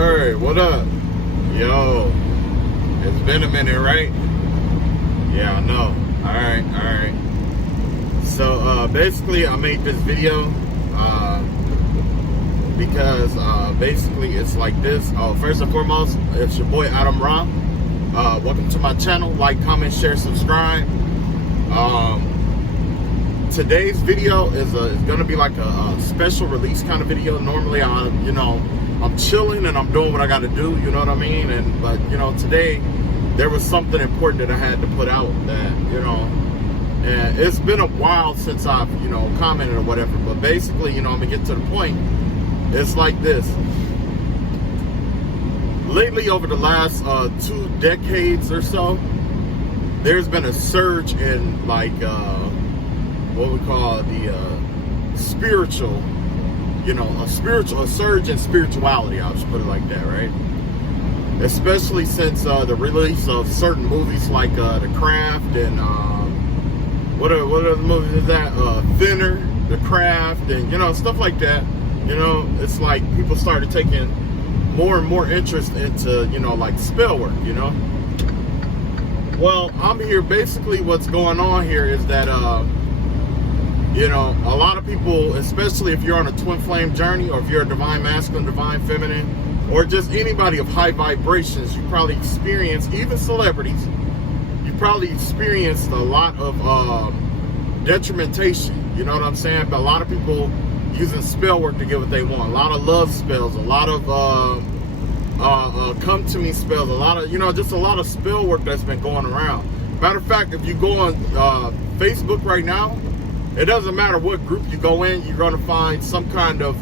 Alright, what up? Yo, it's been a minute, right? Yeah, I know. Alright. So, basically, I made this video, because, basically, it's like this. First and foremost, it's your boy, Adam Ra. Welcome to my channel. Like, comment, share, subscribe. Today's video is gonna be like a special release kind of video. Normally, I'm chilling and I'm doing what I got to do. You know what I mean? But today there was something important that I had to put out. That and it's been a while since I've commented or whatever. But basically, I'm gonna get to the point. It's like this. Lately, over the last 2 decades or so, there's been a surge in like what we call the spiritual, a surge in spirituality. I'll just put it like that, right? Especially since the release of certain movies like The Craft and what are the movies is that? Thinner, The Craft, and stuff like that. It's like people started taking more and more interest into like spell work. Well, I'm here. Basically, what's going on here is that a lot of people, especially if you're on a twin flame journey, or if you're a divine masculine, divine feminine, or just anybody of high vibrations, you probably experience, even celebrities, you probably experienced a lot of detrimentation. You know what I'm saying? But a lot of people using spell work to get what they want. A lot of love spells, a lot of come to me spells, a lot of just a lot of spell work that's been going around. Matter of fact, if you go on Facebook right now, it doesn't matter what group you go in, you're going to find some kind of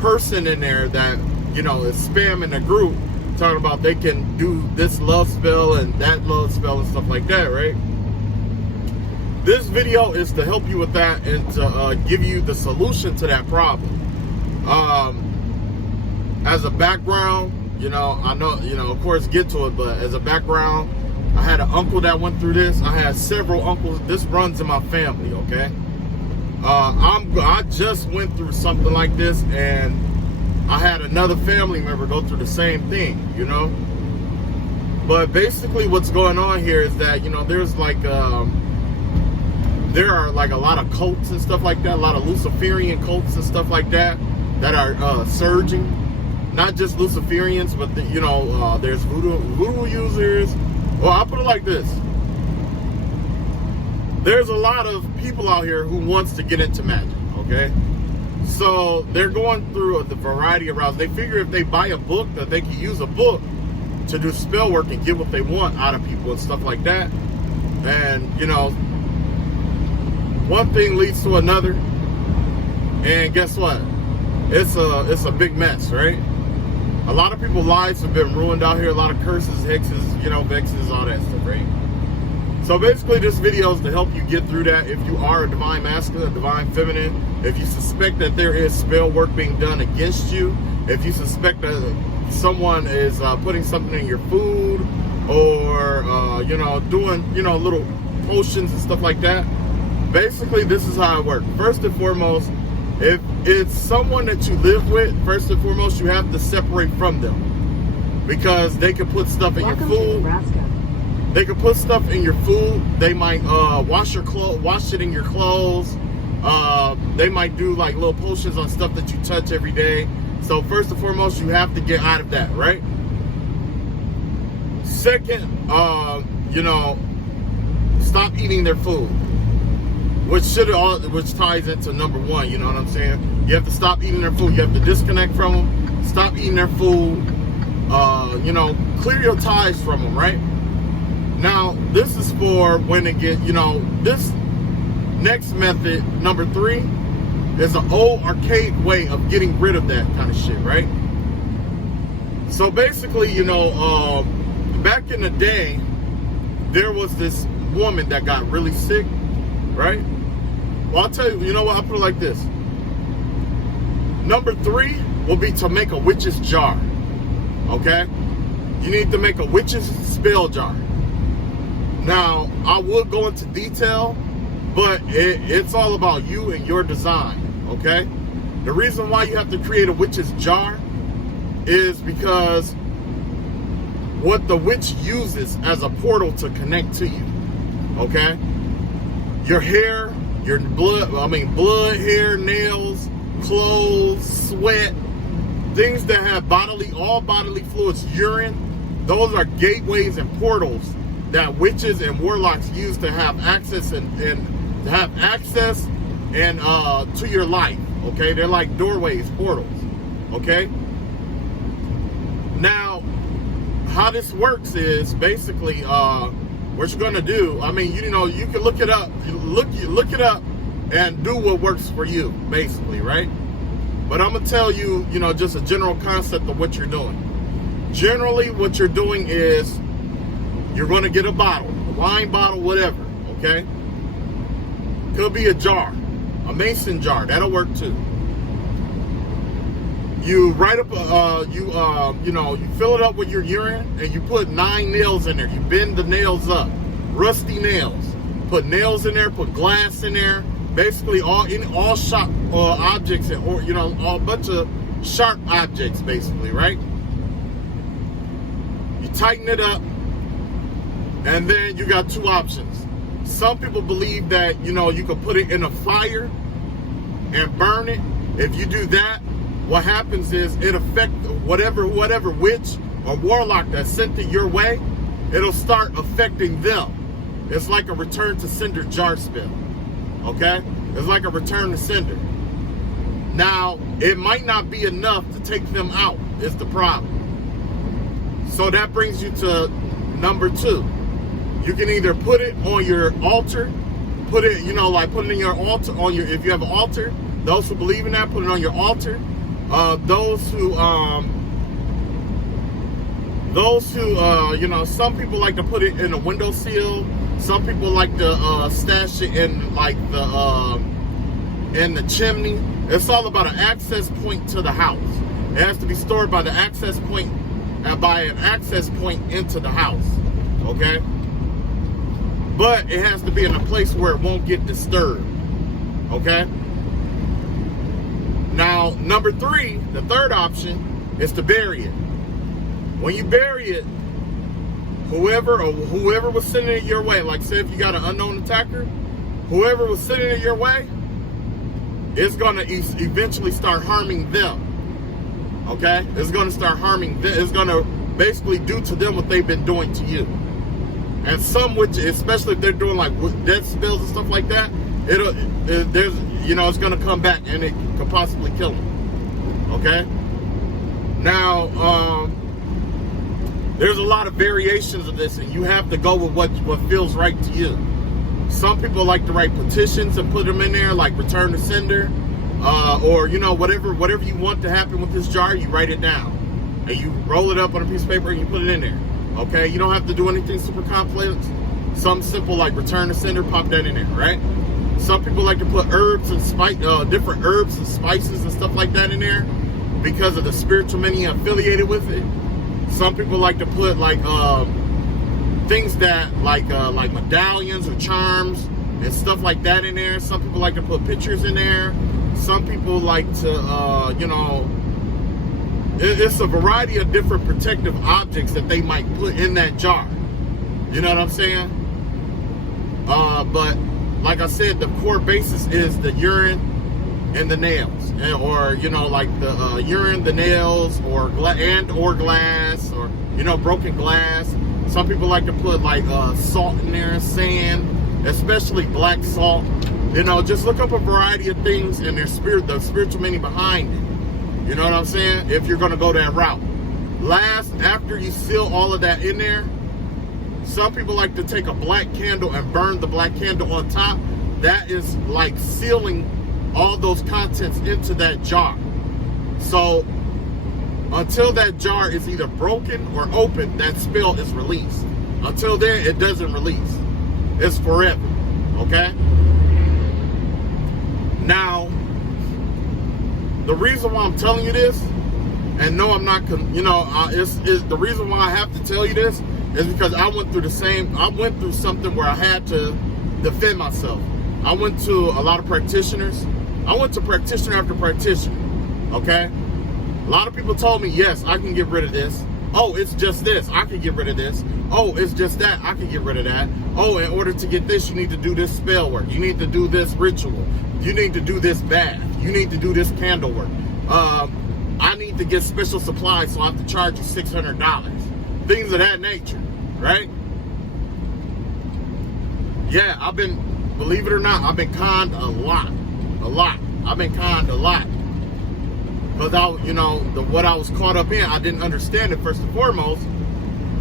person in there that is spamming the group, talking about they can do this love spell and that love spell and stuff like that, right? This video is to help you with that and to give you the solution to that problem. As a background, I know, of course, get to it, but as a background, I had an uncle that went through this. I had several uncles. This runs in my family, okay? I just went through something like this, and I had another family member go through the same thing, But basically what's going on here is that, there's like, there are like a lot of cults and stuff like that, a lot of Luciferian cults and stuff like that are surging. Not just Luciferians, but there's voodoo users. Well, I'll put it like this. There's a lot of people out here who wants to get into magic, okay? So they're going through the variety of routes. They figure if they buy a book, that they can use a book to do spell work and get what they want out of people and stuff like that. And, one thing leads to another. And guess what? It's a big mess, right? A lot of people's lives have been ruined out here. A lot of curses, hexes, vexes, all that stuff, right? So basically, this video is to help you get through that. If you are a divine masculine, a divine feminine, if you suspect that there is spell work being done against you, if you suspect that someone is putting something in your food, or doing little potions and stuff like that. Basically, this is how it works. First and foremost, if it's someone that you live with, first and foremost, you have to separate from them, because they can put stuff in your food. They can put stuff in your food. They might wash it in your clothes. They might do like little potions on stuff that you touch every day. So first and foremost, you have to get out of that, right? Second, stop eating their food. Which ties into number one, you know what I'm saying? You have to stop eating their food. You have to disconnect from them. Stop eating their food. Clear your ties from them, right? Now, this is for when it get, this next method, number 3, is an old archaic way of getting rid of that kind of shit, right? So basically, back in the day, there was this woman that got really sick, right? Well, I'll tell you, what? I'll put it like this. Number 3 will be to make a witch's jar, okay? You need to make a witch's spell jar. Now, I will go into detail, but it's all about you and your design, okay? The reason why you have to create a witch's jar is because what the witch uses as a portal to connect to you. Okay? Your hair, your blood, hair, nails, clothes, sweat, things that have all bodily fluids, urine, those are gateways and portals that witches and warlocks use to have access and to have access and to your life. Okay, they're like doorways, portals. Okay. Now, how this works is basically what you're gonna do. I mean, you know, you can look it up. You look it up and do what works for you, basically, right? But I'm gonna tell you, you know, just a general concept of what you're doing. Generally, what you're doing is you're gonna get a bottle, a wine bottle, whatever. Okay. Could be a jar, a mason jar. That'll work too. You write up you fill it up with your urine and you put 9 nails in there. You bend the nails up, rusty nails. Put nails in there, put glass in there. Basically all sharp objects, or you know, a bunch of sharp objects, basically, right? You tighten it up, and then you got 2 options. Some people believe that, you know, you could put it in a fire and burn it. If you do that, what happens is it affects whatever witch or warlock that sent it your way, it'll start affecting them. It's like a return to sender jar spell. Okay? It's like a return to sender. Now, it might not be enough to take them out, is the problem. So that brings you to number 2. You can either put it on your altar, put it in your altar, if you have an altar, those who believe in that, put it on your altar. Those who, you know, some people like to put it in a windowsill. Some people like to stash it in like in the chimney. It's all about an access point to the house. It has to be stored by the access point, by an access point into the house. Okay, but it has to be in a place where it won't get disturbed. Okay. Now, number 3, the third option is to bury it. When you bury it, whoever was sending it your way, like say if you got an unknown attacker, whoever was sending it your way is going to eventually start harming them. Okay? It's going to start harming them. It's going to basically do to them what they've been doing to you. And some witches, especially if they're doing like death spells and stuff like that, it's going to come back and it could possibly kill them. Okay? Now, there's a lot of variations of this, and you have to go with what feels right to you. Some people like to write petitions and put them in there, like return to sender, or, you know, whatever you want to happen with this jar, you write it down. And you roll it up on a piece of paper and you put it in there. Okay? You don't have to do anything super complex. Something simple like return to sender, pop that in there, right? Some people like to put herbs and different herbs and spices and stuff like that in there because of the spiritual meaning affiliated with it. Some people like to put like things that like medallions or charms and stuff like that in there. Some people like to put pictures in there. Some people like to it's a variety of different protective objects that they might put in that jar. You know what I'm saying? But like I said, the core basis is the urine and the nails, or you know, like the urine, the nails, or glass, or you know, broken glass. Some people like to put like salt in there, sand, especially black salt. You know, just look up a variety of things and the spiritual meaning behind it. You know what I'm saying? If you're gonna go that route. After you seal all of that in there, some people like to take a black candle and burn the black candle on top. That is like sealing all those contents into that jar. So until that jar is either broken or open, that spell is released. Until then, it doesn't release. It's forever. Okay? Now, the reason why I'm telling you this, and no, I'm not, the reason why I have to tell you this is because I went through something where I had to defend myself. I went to a lot of practitioners. I went to practitioner after practitioner, okay? A lot of people told me, yes, I can get rid of this. Oh, it's just this. I can get rid of this. Oh, it's just that. I can get rid of that. Oh, in order to get this, you need to do this spell work. You need to do this ritual. You need to do this bath. You need to do this candle work. I need to get special supplies, so I have to charge you $600. Things of that nature, right? Yeah, believe it or not, I've been conned a lot. I've been conned a lot. Because what I was caught up in, I didn't understand it, first and foremost.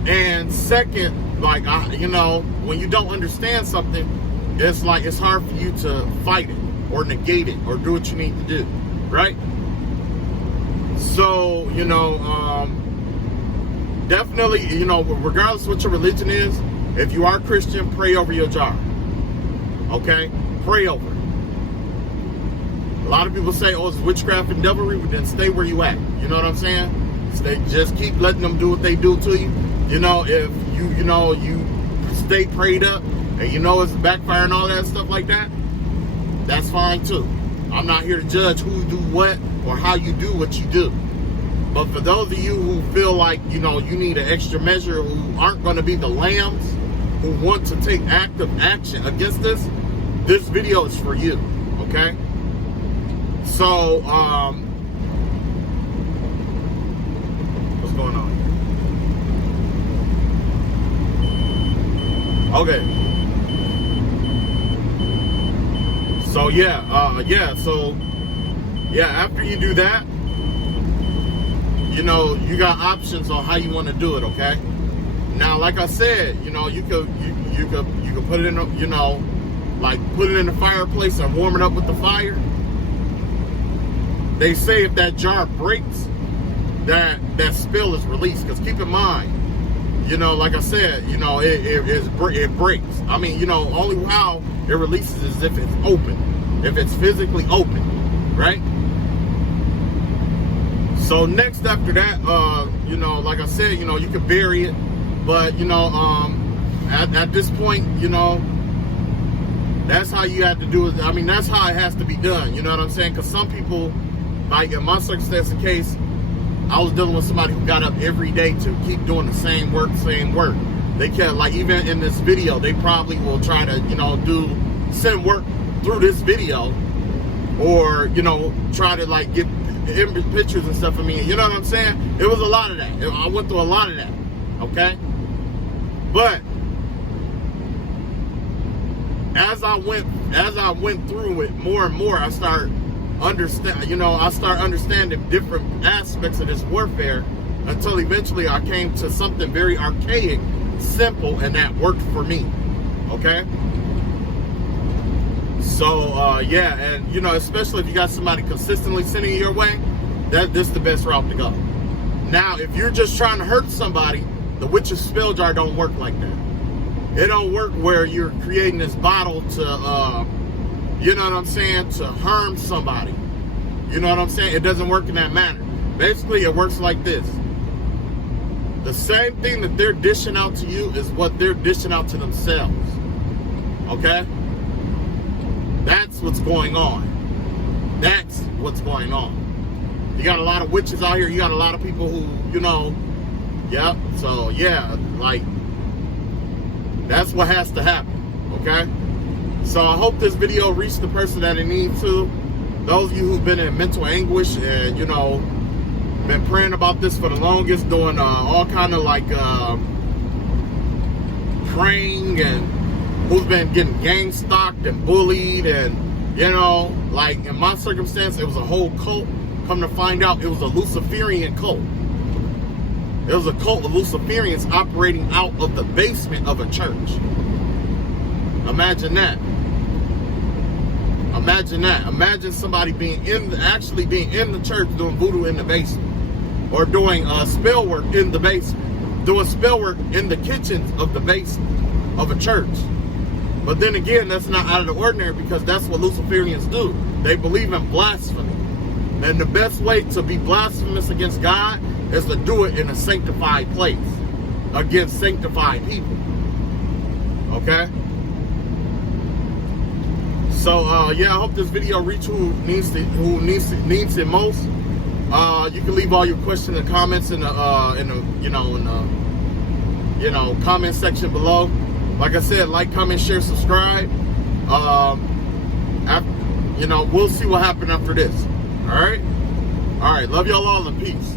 And second, like, when you don't understand something, it's like, it's hard for you to fight it or negate it or do what you need to do, right? So, definitely, regardless of what your religion is, if you are Christian, pray over your jar. Okay? Pray over it. A lot of people say, oh, it's witchcraft and devilry, but then stay where you at. You know what I'm saying? Just keep letting them do what they do to you. If you stay prayed up and it's backfire and all that stuff like that, that's fine too. I'm not here to judge who do what or how you do what you do. But for those of you who feel like, you need an extra measure, who aren't going to be the lambs, who want to take active action against this video is for you, okay? So, what's going on here? Okay. So, after you do that, you got options on how you want to do it, okay? Now, like I said, you could put it in, put it in the fireplace and warm it up with the fire. They say if that jar breaks, that spell is released. Because keep in mind, like I said, it breaks. I mean, only how it releases is if it's open, if it's physically open, right? So next after that, like I said, you can bury it, but at this point, that's how you have to do it. I mean, that's how it has to be done. You know what I'm saying? Because some people, like in my circumstance and case, I was dealing with somebody who got up every day to keep doing the same work. They can't, like, even in this video, they probably will try to, send work through this video, or, try to, like, get pictures and stuff of me. You know what I'm saying? It was a lot of that. I went through a lot of that, okay? But as I went through it more and more, I start understanding different aspects of this warfare, until eventually I came to something very archaic, simple, and that worked for me. Okay? So and especially if you got somebody consistently sending your way, this is the best route to go. Now, if you're just trying to hurt somebody, the witch's spell jar don't work like that. It don't work where you're creating this bottle to to harm somebody. You know what I'm saying? It doesn't work in that manner. Basically, it works like this. The same thing that they're dishing out to you is what they're dishing out to themselves. Okay? That's what's going on. That's what's going on. You got a lot of witches out here. You got a lot of people who, yep. So, yeah, like, that's what has to happen. Okay? So I hope this video reached the person that it needs to. Those of you who've been in mental anguish and, been praying about this for the longest, doing all kind of like praying, and who's been getting gang stalked and bullied, and, like in my circumstance, it was a whole cult. Come to find out, it was a Luciferian cult. It was a cult of Luciferians operating out of the basement of a church. Imagine that. Imagine that. Imagine somebody actually being in the church doing voodoo in the basement, or doing spell work in the basement, doing spell work in the kitchens of the basement of a church. But then again, that's not out of the ordinary, because that's what Luciferians do. They believe in blasphemy. And the best way to be blasphemous against God is to do it in a sanctified place, against sanctified people. Okay? So I hope this video reach who needs it most. You can leave all your questions and comments in the comment section below. Like I said, like, comment, share, subscribe. We'll see what happens after this. All right. Love y'all all and peace.